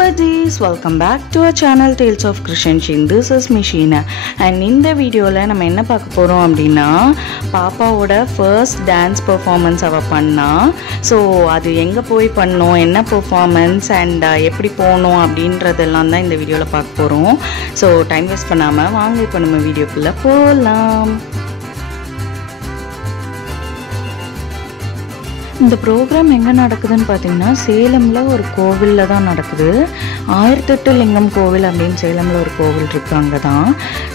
buddies, welcome back to our channel Tales of Krishan. This is Mishina and in the video la nama enna paaka porom appadina papa oda first dance performance ava panna. So adu enga poi pannom enna performance and eppadi ponom அப்படின்றதெல்லாம் தான் இந்த வீடியோல பார்க்க போறோம். So time waste பண்ணாம வாங்க இப்ப நம்ம வீடியோக்குள்ள போலாம். இந்த ப்ரோக்ராம் எங்கே நடக்குதுன்னு பார்த்தீங்கன்னா சேலமில் ஒரு கோவிலில் தான் நடக்குது. 1008 லிங்கம் கோவில் அப்படின்னு சேலமில் ஒரு கோவில் இருக்குது, அங்கே தான்.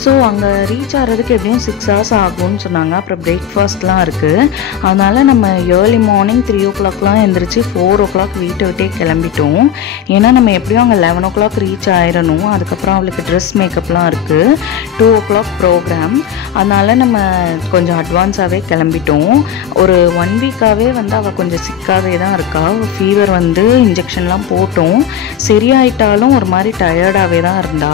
ஸோ அங்கே ரீச் ஆகிறதுக்கு எப்படியும் 6 hours ஆகும்னு சொன்னாங்க. அப்புறம் பிரேக்ஃபாஸ்ட்லாம் இருக்குது. அதனால் நம்ம ஏர்லி மார்னிங் 3 o'clockலாம் எழுந்திரிச்சு 4 o'clock வீட்டை விட்டே கிளம்பிட்டோம். ஏன்னா நம்ம எப்படியும் அங்கே 11 o'clock ரீச் ஆயிடணும். அதுக்கப்புறம் அவளுக்கு ட்ரெஸ் மேக்கப்லாம் இருக்குது. 2 o'clock ப்ரோக்ராம். அதனால் நம்ம கொஞ்சம் அட்வான்ஸாகவே கிளம்பிட்டோம். ஒரு 1 வீக்காகவே வந்து அவள் கொஞ்சம் சிக்காகவே தான் இருக்கா. ஃபீவர் வந்து இன்ஜெக்ஷன்லாம் போட்டோம், சரியாயிட்டாலும் ஒரு மாதிரி டயர்டாகவே தான் இருந்தா.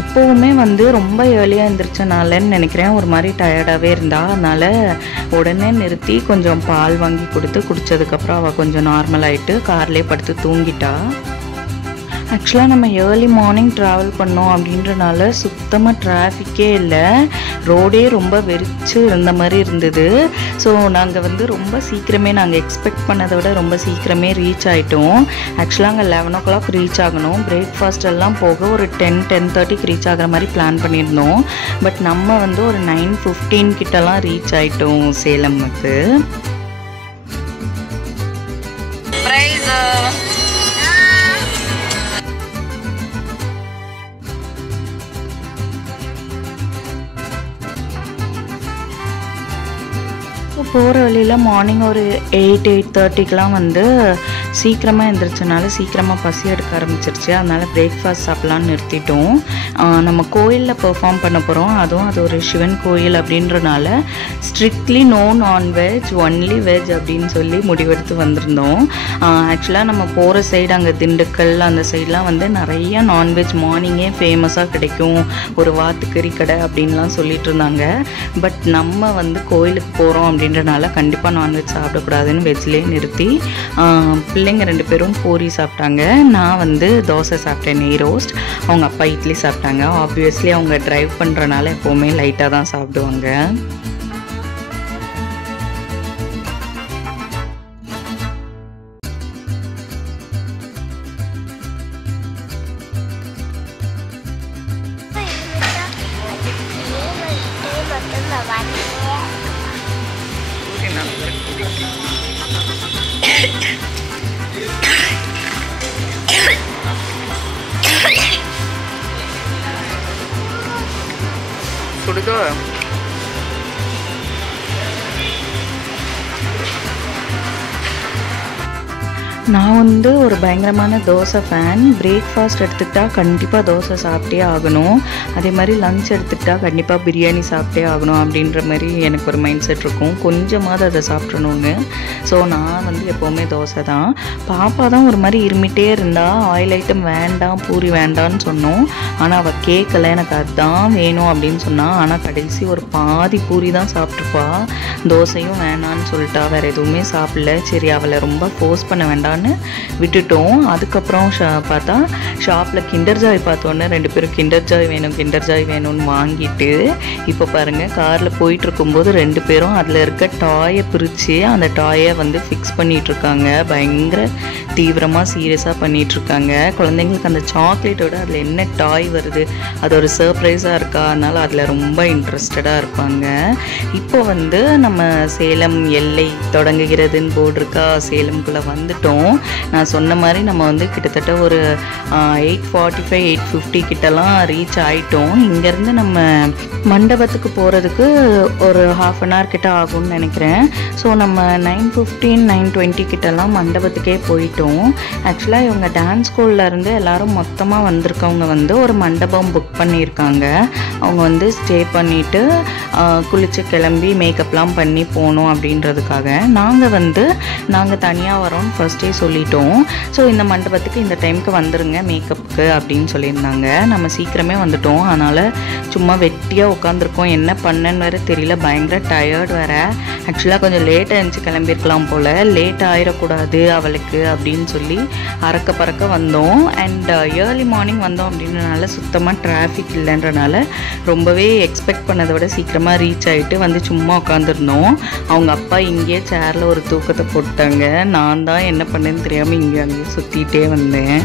இப்போவுமே வந்து ரொம்ப ஏர்லியாக எழுந்திரிச்சனாலன்னு நினைக்கிறேன் ஒரு மாதிரி டயர்டாகவே இருந்தா. அதனால் உடனே நிறுத்தி கொஞ்சம் பால் வாங்கி கொடுத்து குடித்ததுக்கப்புறம் அவள் கொஞ்சம் நார்மல் ஆகிட்டு கார்லேயே படுத்து தூங்கிட்டா. ஆக்சுவலாக நம்ம ஏர்லி மார்னிங் ட்ராவல் பண்ணோம் அப்படின்றனால சுத்தமாக டிராஃபிக்கே இல்லை. ரோடே ரொம்ப வெறிச்சு இருந்த மாதிரி இருந்தது. ஸோ நாங்கள் வந்து ரொம்ப சீக்கிரமே நாங்கள் எக்ஸ்பெக்ட் பண்ணதை விட ரொம்ப சீக்கிரமே ரீச் ஆகிட்டோம். ஆக்சுவலாக அங்கே 11 o'clock ரீச் ஆகணும். பிரேக்ஃபாஸ்ட் எல்லாம் போக ஒரு 10-10:30 ரீச் ஆகிற மாதிரி பிளான் பண்ணியிருந்தோம். பட் நம்ம வந்து ஒரு 9:15 கிட்டலாம் ரீச் ஆகிட்டோம் சேலமுக்கு. போகிற வழியில் மார்னிங் ஒரு 8-8:30க்கெலாம் வந்து சீக்கிரமாக எழுந்திரிச்சனால சீக்கிரமாக பசி எடுக்க ஆரம்பிச்சிருச்சு. அதனால் பிரேக்ஃபாஸ்ட் சாப்பிட்லான்னு நிறுத்திட்டோம். நம்ம கோயிலில் பெர்ஃபார்ம் பண்ண போகிறோம். அதுவும் அது ஒரு சிவன் கோயில் அப்படின்றனால strictly no non veg, only veg அப்படின்னு சொல்லி முடிவெடுத்து வந்திருந்தோம். ஆக்சுவலாக நம்ம போகிற சைடு அங்கே திண்டுக்கல் அந்த சைடெலாம் வந்து நிறைய நான்வெஜ் மார்னிங்கே ஃபேமஸாக கிடைக்கும், ஒரு வாத்துக்கறி கடை அப்படின்லாம் சொல்லிட்டு இருந்தாங்க. பட் நம்ம வந்து கோயிலுக்கு போகிறோம் அப்படின்றனால கண்டிப்பாக நான்வெஜ் சாப்பிடக்கூடாதுன்னு வெஜ்லேயே நிறுத்தி பிள்ளைங்க 2 பேரும் பூரி சாப்பிட்டாங்க. நான் வந்து தோசை சாப்பிட்டேன், நெய் ரோஸ்ட். அவங்க அப்பா இட்லி சாப்பிட்டாங்க. ஆப்வியஸ்லி அவங்க ட்ரைவ் பண்ணுறனால எப்போவுமே லைட்டாக தான் சாப்பிடுவாங்க. கொடுக்கோ நான் வந்து ஒரு பயங்கரமான தோசை ஃபேன். பிரேக்ஃபாஸ்ட் எடுத்துக்கிட்டால் கண்டிப்பாக தோசை சாப்பிட்டே ஆகணும். அதே மாதிரி லஞ்ச் எடுத்துக்கிட்டால் கண்டிப்பாக பிரியாணி சாப்பிட்டே ஆகணும் அப்படின்ற மாதிரி எனக்கு ஒரு மைண்ட் செட் இருக்கும், கொஞ்சமாவது அதை சாப்பிட்றணுன்னு. ஸோ நான் வந்து எப்போவுமே தோசை தான். பாப்பா தான் ஒரு மாதிரி இருமிட்டே இருந்தா. ஆயில் ஐட்டம் வேண்டாம், பூரி வேண்டான்னு சொன்னோம். ஆனால் அவள் கேட்கல, எனக்கு அதுதான் வேணும் அப்படின்னு சொன்னான். ஆனால் கடைசி ஒரு பாதி பூரி தான் சாப்பிட்ருப்பா. தோசையும் வேணான்னு சொல்லிட்டா, வேறு எதுவுமே சாப்பிடல. சரி அவளை ரொம்ப ஃபோர்ஸ் பண்ண வேண்டாம் விட்டுட்டோம். அதுக்கப்புறம் பார்த்தா ஷாப்பில் கிண்டர் ஜாய் பார்த்தோன்னே 2 பேரும் கிண்டர் ஜாய் வேணும்னு வாங்கிட்டு இப்போ பாருங்கள் காரில் போயிட்டு இருக்கும்போது 2 பேரும் அதில் இருக்க டாயை பிரித்து அந்த டாயை வந்து ஃபிக்ஸ் பண்ணிகிட்ருக்காங்க. பயங்கர தீவிரமாக சீரியஸாக பண்ணிகிட்ருக்காங்க. குழந்தைங்களுக்கு அந்த சாக்லேட்டோட அதில் என்ன டாய் வருது அது ஒரு சர்ப்ரைஸாக இருக்கா, அதனால் அதில் ரொம்ப இன்ட்ரெஸ்டடாக இருப்பாங்க. இப்போ வந்து நம்ம சேலம் எல்லை தொடங்குகிறதுன்னு போர்டு இருக்கா, சேலம்குள்ளே வந்துட்டோம். நான் சொன்ன மாதிரி நம்ம வந்து கிட்டத்தட்ட ஒரு 8:45-8:50 கிட்டலாம் ரீச் ஆகிட்டோம். இங்கேருந்து நம்ம மண்டபத்துக்கு போகிறதுக்கு ஒரு 1/2 hour கிட்ட ஆகும்னு நினைக்கிறேன். ஸோ நம்ம 9:15-9:20 கிட்டலாம் மண்டபத்துக்கே போயிட்டோம். ஆக்சுவலாக இவங்க டான்ஸ் ஸ்கூல்லேருந்து எல்லோரும் மொத்தமாக வந்திருக்கவங்க வந்து ஒரு மண்டபம் புக் பண்ணியிருக்காங்க. அவங்க வந்து ஸ்டே பண்ணிவிட்டு குளிச்சு கிளம்பி மேக்கப்லாம் பண்ணி போகணும் அப்படின்றதுக்காக. நாங்கள் தனியாக வரோன்னு ஃபஸ்ட்டே முன்னாடியே சொல்லிட்டோம். ஸோ இந்த மண்டபத்துக்கு இந்த டைமுக்கு வந்துருங்க மேக்கப்புக்கு அப்படின்னு சொல்லியிருந்தாங்க. நம்ம சீக்கிரமே வந்துட்டோம். அதனால் சும்மா வெட்டியாக உட்காந்துருக்கோம். என்ன பண்ணன்னு வேறு தெரியல, பயங்கர டயர்ட் வேறு. ஆக்சுவலாக கொஞ்சம் லேட்டாக இருந்துச்சு, கிளம்பியிருக்கலாம் போல். லேட் ஆகிடக்கூடாது அவளுக்கு அப்படின்னு சொல்லி அறக்க பறக்க வந்தோம். அண்ட் ஏர்லி மார்னிங் வந்தோம் அப்படின்றனால சுத்தமாக டிராஃபிக் இல்லைன்றனால ரொம்பவே எக்ஸ்பெக்ட் பண்ணதை விட சீக்கிரமாக ரீச் ஆகிட்டு வந்து சும்மா உட்காந்துருந்தோம். அவங்க அப்பா இங்கேயே சேரில் ஒரு தூக்கத்தை போட்டாங்க. நான் தான் என்ன பண்ணேன்னு தெரியாமல் இங்கே அங்கேயே சுற்றிகிட்டே வந்தேன்.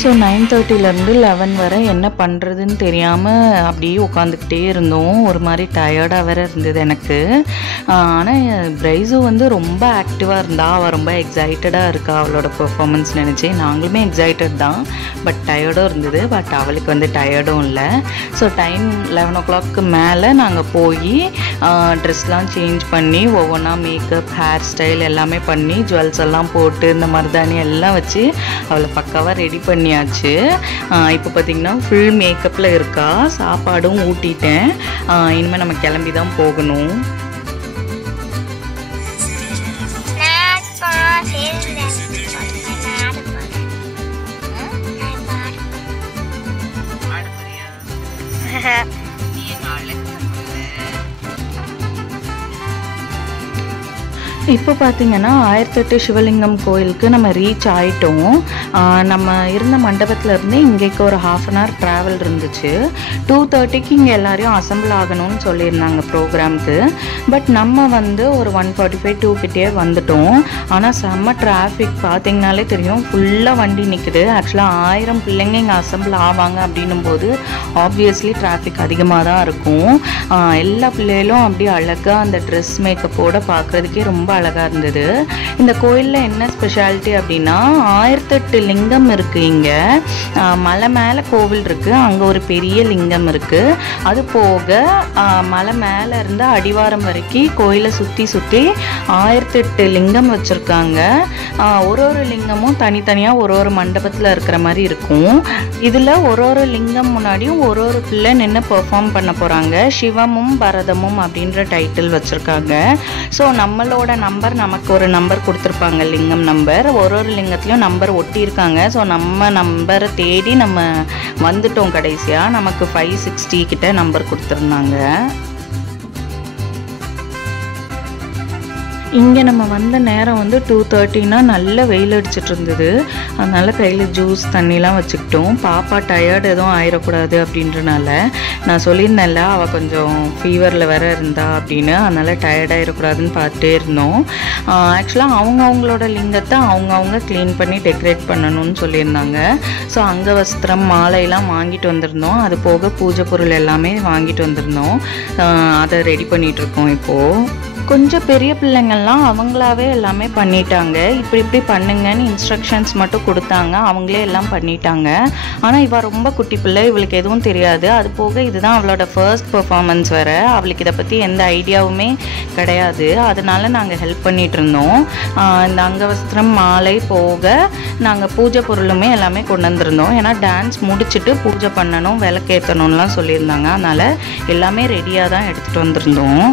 ஸோ 9:30லேருந்து 11 வரை என்ன பண்ணுறதுன்னு தெரியாமல் அப்படியே உட்காந்துக்கிட்டே இருந்தோம். ஒரு மாதிரி டயர்டாக வேறு இருந்தது எனக்கு. ஆனால் பிரைஸு வந்து ரொம்ப ஆக்டிவாக இருந்தா. அவள் ரொம்ப எக்ஸைட்டடாக இருக்கா அவளோட பெர்ஃபார்மன்ஸ் நினச்சி. நாங்களுமே எக்ஸைட்டட் தான், பட் டயர்டும் இருந்தது. பட் அவளுக்கு வந்து டயர்டும் இல்லை. ஸோ டைம் 11 o'clock மேலே நாங்கள் போய் ட்ரெஸ்லாம் சேஞ்ச் பண்ணி ஒவ்வொன்றா மேக்கப், ஹேர் ஸ்டைல் எல்லாமே பண்ணி ஜுவல்ஸ் எல்லாம் போட்டு இந்த மருதாணி எல்லாம் வச்சு அவளை பக்காவாக ரெடி பண்ணியாச்சு. இப்போ பார்த்திங்கன்னா ஃபுல் மேக்கப்பில் இருக்கா. சாப்பாடும் ஊட்டிட்டேன். இனிமேல் நம்ம கிளம்பி தான் போகணும். இப்போ பார்த்தீங்கன்னா 1008 சிவலிங்கம் கோயிலுக்கு நம்ம ரீச் ஆகிட்டோம். நம்ம இருந்த மண்டபத்திலேருந்து இங்கேக்கு ஒரு 1/2 hour ட்ராவல் இருந்துச்சு. 2:30க்கு இங்கே எல்லாரையும் அசம்பிள் ஆகணும்னு சொல்லியிருந்தாங்க ப்ரோக்ராமுக்கு. பட் நம்ம வந்து ஒரு 1:45, 2 கிட்டே வந்துட்டோம். ஆனால் செம்ம டிராஃபிக் பார்த்தீங்கனாலே தெரியும், ஃபுல்லாக வண்டி நிற்குது. ஆக்சுவலாக 1000 பிள்ளைங்க இங்கே அசம்பிள் ஆவாங்க அப்படின்னும் போது ஆப்வியஸ்லி டிராஃபிக் அதிகமாக தான் இருக்கும். எல்லா பிள்ளைகளும் அப்படியே அழகாக அந்த ட்ரெஸ் மேக்கப்போடு பார்க்குறதுக்கே ரொம்ப அழகாக இருந்தது. இந்த கோயிலில் என்ன ஸ்பெஷாலிட்டி அப்படின்னா 1008 லிங்கம் இருக்குது. இங்கே மலை மேலே கோவில் இருக்குது, அங்கே ஒரு பெரிய லிங்கம் இருக்குது. அது போக மலை மேலே இருந்து அடிவாரம் வரைக்கும் கோயிலை சுற்றி சுற்றி 1008 லிங்கம் வச்சுருக்காங்க. ஒரு லிங்கமும் தனித்தனியாக ஒரு மண்டபத்தில் இருக்கிற மாதிரி இருக்கும். இதில் ஒரு லிங்கம் முன்னாடியும் ஒரு பிள்ளை நின்று பெர்ஃபார்ம் பண்ண போகிறாங்க. சிவமும் பரதமும் அப்படின்ற டைட்டில் வச்சுருக்காங்க. ஸோ நம்மளோட நம்பர், நமக்கு ஒரு நம்பர் கொடுத்துருப்பாங்க, லிங்கம் நம்பர். ஒரு லிங்கத்துலையும் நம்பர் ஒட்டியிருக்காங்க. ஸோ நம்ம நம்பரை தேடி நம்ம வந்துட்டோம். கடைசியாக நமக்கு 560 கிட்ட நம்பர் கொடுத்துருந்தாங்க. இங்கே நம்ம வந்த நேரம் வந்து 2:30னா நல்ல வெயில் அடிச்சிட்டு இருந்தது. அதனால் கையில் ஜூஸ் தண்ணிலாம் வச்சுக்கிட்டோம். பாப்பா டயர்டு எதுவும் ஆயிடக்கூடாது அப்படின்றனால நான் சொல்லியிருந்தேன்ல, அவள் கொஞ்சம் ஃபீவரில் வேற இருந்தா அப்படின்னு. அதனால் டயர்டாகிடக்கூடாதுன்னு பார்த்துட்டே இருந்தோம். ஆக்சுவலாக அவங்களோட லிங்கத்தை அவங்க க்ளீன் பண்ணி டெக்கரேட் பண்ணணும்னு சொல்லியிருந்தாங்க. ஸோ அங்கே வஸ்திரம், மாலையெல்லாம் வாங்கிட்டு வந்திருந்தோம். அது போக பூஜை பொருள் எல்லாமே வாங்கிட்டு வந்திருந்தோம். அதை ரெடி பண்ணிகிட்ருக்கோம் இப்போது. கொஞ்சம் பெரிய பிள்ளைங்கள்லாம் அவங்களாவே எல்லாமே பண்ணிட்டாங்க. இப்படி பண்ணுங்கன்னு இன்ஸ்ட்ரக்ஷன்ஸ் மட்டும் கொடுத்தாங்க, அவங்களே எல்லாம் பண்ணிட்டாங்க. ஆனால் இவள் ரொம்ப குட்டி பிள்ளை, இவளுக்கு எதுவும் தெரியாது. அது போக இதுதான் அவளோட ஃபர்ஸ்ட் பெர்ஃபார்மன்ஸ் வேறு. அவளுக்கு இதை பற்றி எந்த ஐடியாவுமே கிடையாது. அதனால நாங்கள் ஹெல்ப் பண்ணிகிட்டு இருந்தோம். இந்த அங்கவஸ்திரம், மாலை போக நாங்கள் பூஜை பொருளுமே எல்லாமே கொண்டு வந்திருந்தோம். ஏன்னா டான்ஸ் முடிச்சுட்டு பூஜை பண்ணணும், விளக்கேற்றணும்லாம் சொல்லியிருந்தாங்க. அதனால் எல்லாமே ரெடியாக தான் எடுத்துகிட்டு வந்திருந்தோம்.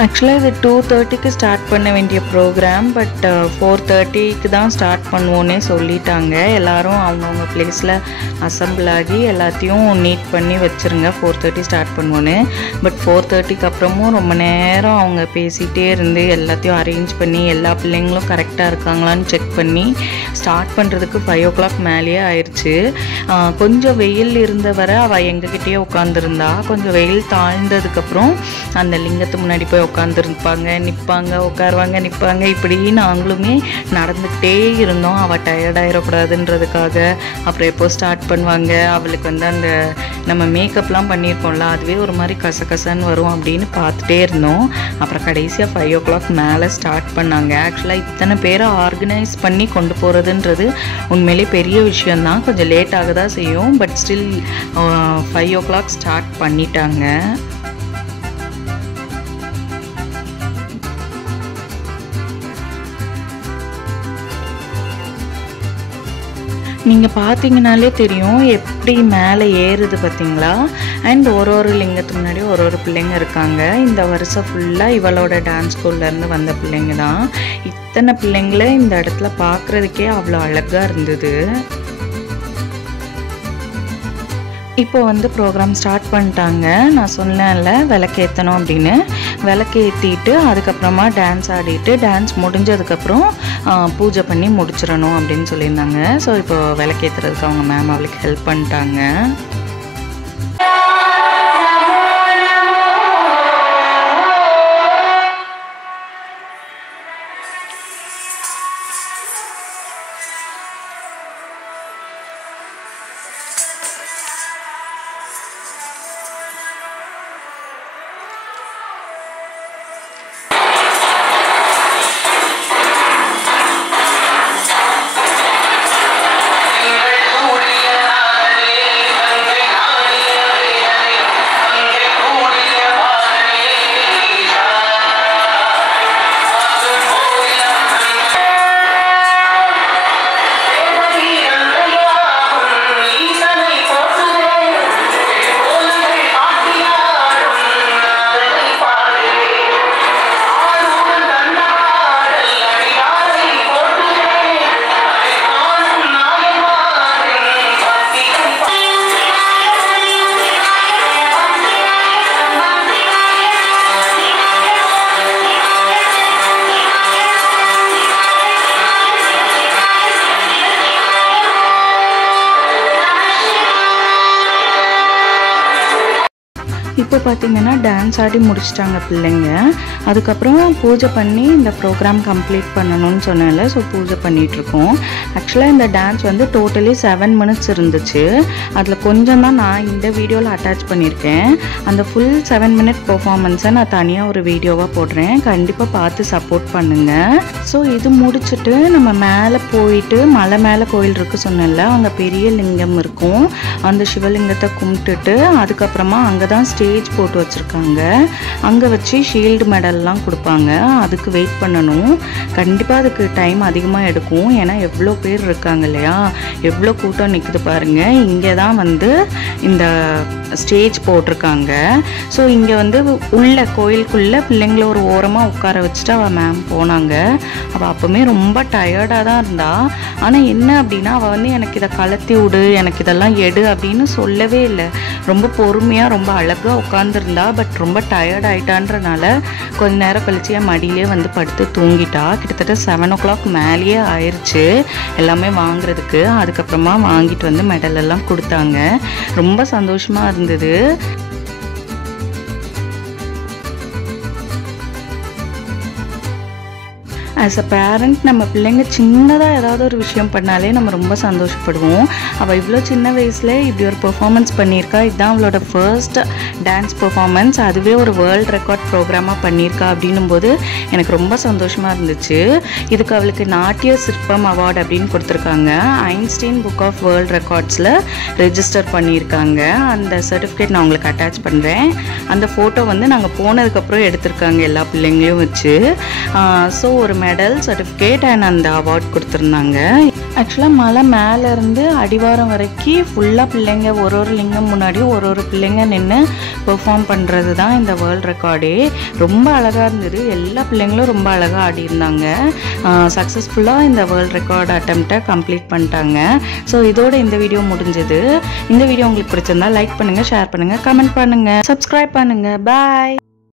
ஆக்சுவலாக இது 2:30க்கு ஸ்டார்ட் பண்ண வேண்டிய ப்ரோக்ராம். பட் 4:30க்கு தான் ஸ்டார்ட் பண்ணுவோன்னே சொல்லிட்டாங்க. எல்லோரும் அவங்கவுங்க பிளேஸில் அசம்பிள் ஆகி எல்லாத்தையும் நீட் பண்ணி வச்சுருங்க, 4:30 ஸ்டார்ட் பண்ணுவோன்னு. பட் 4:30க்கு அப்புறமும் ரொம்ப நேரம் அவங்க பேசிகிட்டே இருந்து எல்லாத்தையும் அரேஞ்ச் பண்ணி எல்லா பிள்ளைங்களும் கரெக்டாக இருக்காங்களான்னு செக் பண்ணி ஸ்டார்ட் பண்ணுறதுக்கு 5 o'clock மேலேயே ஆயிடுச்சு. கொஞ்சம் வெயில் இருந்த வரை அவள் எங்ககிட்டயே உட்காந்துருந்தா. கொஞ்சம் வெயில் தாழ்ந்ததுக்கப்புறம் அந்த லிங்கத்து முன்னாடி போய் உட்காந்துருப்பாங்க, நிற்பாங்க, உட்காருவாங்க, நிற்பாங்க. இப்படி நாங்களுமே நடந்துக்கிட்டே இருந்தோம், அவள் டயர்டாயிடக்கூடாதுன்றதுக்காக. அப்புறம் எப்போ ஸ்டார்ட் பண்ணுவாங்க, அவளுக்கு வந்து அந்த நம்ம மேக்கப்லாம் பண்ணியிருக்கோம்ல, அதுவே ஒரு மாதிரி கசகசன்னு வரும் அப்படின்னு பார்த்துட்டே இருந்தோம். அப்புறம் கடைசியாக 5 o'clock மேலே ஸ்டார்ட் பண்ணாங்க. ஆக்சுவலாக இத்தனை பேரை ஆர்கனைஸ் பண்ணி கொண்டு போகிறதுன்றது உண்மையிலே பெரிய விஷயந்தான். கொஞ்சம் லேட் ஆக தான் செய்யும். பட் ஸ்டில் 5 o'clock ஸ்டார்ட் பண்ணிட்டாங்க. நீங்கள் பார்த்தீங்கனாலே தெரியும் எப்படி மேலே ஏறுது பார்த்தீங்களா. அண்ட் ஒரு லிங்கத்துக்கு முன்னாடி ஒரு பிள்ளைங்க இருக்காங்க. இந்த வருஷம் ஃபுல்லாக இவளோட டான்ஸ் ஸ்கூல்லேருந்து வந்த பிள்ளைங்க தான். இத்தனை பிள்ளைங்கள இந்த இடத்துல பார்க்குறதுக்கே அவ்வளோ அழகாக இருந்தது. இப்போ வந்து ப்ரோக்ராம் ஸ்டார்ட் பண்ணிட்டாங்க. நான் சொன்னேன்ல விளக்கேற்றணும் அப்படின்னு. விளக்கேற்றிட்டு அதுக்கப்புறமா டான்ஸ் ஆடிட்டு டான்ஸ் முடிஞ்சதுக்கப்புறம் பூஜை பண்ணி முடிச்சிடணும் அப்படின்னு சொல்லியிருந்தாங்க. ஸோ இப்போ விளக்கேற்றுறதுக்கு அவங்க மேம் அவளுக்கு ஹெல்ப் பண்ணிட்டாங்க. இப்போ பார்த்தீங்கன்னா டான்ஸ் ஆடி முடிச்சிட்டாங்க பிள்ளைங்க. அதுக்கப்புறம் பூஜை பண்ணி இந்த ப்ரோக்ராம் கம்ப்ளீட் பண்ணணும்னு சொன்னால ஸோ பூஜை பண்ணிகிட்ருக்கோம். ஆக்சுவலாக இந்த டான்ஸ் வந்து டோட்டலி 7 minutes இருந்துச்சு. அதில் கொஞ்சம் தான் நான் இந்த வீடியோவில் அட்டாச் பண்ணியிருக்கேன். அந்த ஃபுல் 7 minute பெர்ஃபார்மன்ஸை நான் தனியாக ஒரு வீடியோவாக போடுறேன். கண்டிப்பாக பார்த்து சப்போர்ட் பண்ணுங்கள். ஸோ இது முடிச்சுட்டு நம்ம மேலே போயிட்டு மலை மேலே கோயில் இருக்குது சொன்னேன்ல, அங்கே பெரிய லிங்கம் இருக்கும். அந்த சிவலிங்கத்தை கும்பிட்டுட்டு அதுக்கப்புறமா அங்கே தான் ஸ்டேஜ் போட்டு வச்சுருக்காங்க. அங்கே வச்சு ஷீல்டு மெடல்லாம் கொடுப்பாங்க. அதுக்கு வெயிட் பண்ணணும். கண்டிப்பாக அதுக்கு டைம் அதிகமாக எடுக்கும். ஏன்னா எவ்வளோ பேர் இருக்காங்க இல்லையா, எவ்வளோ கூட்டம் நிற்குது பாருங்கள். இங்கே தான் வந்து இந்த ஸ்டேஜ் போட்டிருக்காங்க. ஸோ இங்கே வந்து உள்ள கோயிலுக்குள்ளே பிள்ளைங்கள ஒரு ஓரமாக உட்கார வச்சுட்டு அவள் மேம் போனாங்க. அவள் அப்போவுமே ரொம்ப டயர்டாக தான் இருந்தா. ஆனால் என்ன அப்படின்னா அவள் வந்து எனக்கு இதை கலத்தி விடு, எனக்கு இதெல்லாம் எடு அப்படின்னு சொல்லவே இல்லை. ரொம்ப பொறுமையாக ரொம்ப அழகாக உட்காந்துருந்தா. பட் ரொம்ப டயர்ட் ஆகிட்டான்றனால கொஞ்ச நேரம் கழிச்சு என் மடியிலே வந்து படுத்து தூங்கிட்டா. கிட்டத்தட்ட 7 o'clock மேலேயே ஆயிடுச்சு எல்லாமே வாங்குறதுக்கு. அதுக்கப்புறமா வாங்கிட்டு வந்து மெடல் எல்லாம் கொடுத்தாங்க. ரொம்ப சந்தோஷமாக இருந்தது. ஆஸ் அ பேரண்ட் நம்ம பிள்ளைங்க சின்னதாக ஏதாவது ஒரு விஷயம் பண்ணாலே நம்ம ரொம்ப சந்தோஷப்படுவோம். அவள் இவ்வளோ சின்ன வயசில் இப்படி ஒரு பெர்ஃபார்மன்ஸ் பண்ணியிருக்கா. இதுதான் அவளோட ஃபர்ஸ்ட் டான்ஸ் பெர்ஃபார்மன்ஸ். அதுவே ஒரு வேர்ல்ட் ரெக்கார்ட் ப்ரோக்ராமாக பண்ணியிருக்கா அப்படின்னும் போது எனக்கு ரொம்ப சந்தோஷமாக இருந்துச்சு. இதுக்கு அவளுக்கு நாட்டிய சிற்பம் அவார்டு அப்படின்னு கொடுத்துருக்காங்க. ஐன்ஸ்டீன் புக் ஆஃப் வேர்ல்ட் ரெக்கார்ட்ஸில் ரெஜிஸ்டர் பண்ணியிருக்காங்க. அந்த சர்டிஃபிகேட் நான் உங்களுக்கு அட்டாச் பண்ணுறேன். அந்த ஃபோட்டோ வந்து நாங்கள் போனதுக்கப்புறம் எடுத்திருக்காங்க எல்லா பிள்ளைங்களையும் வச்சு. ஸோ ஒரு மெடல், சர்டிஃபிகேட் அண்ட் அந்த அவார்ட் கொடுத்துருந்தாங்க. ஆக்சுவலாக மலை மேலேருந்து அடிவாரம் வரைக்கும் ஃபுல்லாக பிள்ளைங்க ஒரு லிங்கம் முன்னாடி ஒரு பிள்ளைங்க நின்று பெர்ஃபார்ம் பண்ணுறது தான் இந்த வேர்ல்ட் ரெக்கார்டே. ரொம்ப அழகாக இருந்தது. எல்லா பிள்ளைங்களும் ரொம்ப அழகாக ஆடி இருந்தாங்க. சக்ஸஸ்ஃபுல்லாக இந்த வேர்ல்ட் ரெக்கார்டு அட்டெம்ப்டை கம்ப்ளீட் பண்ணிட்டாங்க. ஸோ இதோட இந்த வீடியோ முடிஞ்சது. இந்த வீடியோ உங்களுக்கு பிடிச்சிருந்தா லைக் பண்ணுங்கள், ஷேர் பண்ணுங்கள், கமெண்ட் பண்ணுங்கள், சப்ஸ்கிரைப் பண்ணுங்கள். பாய்.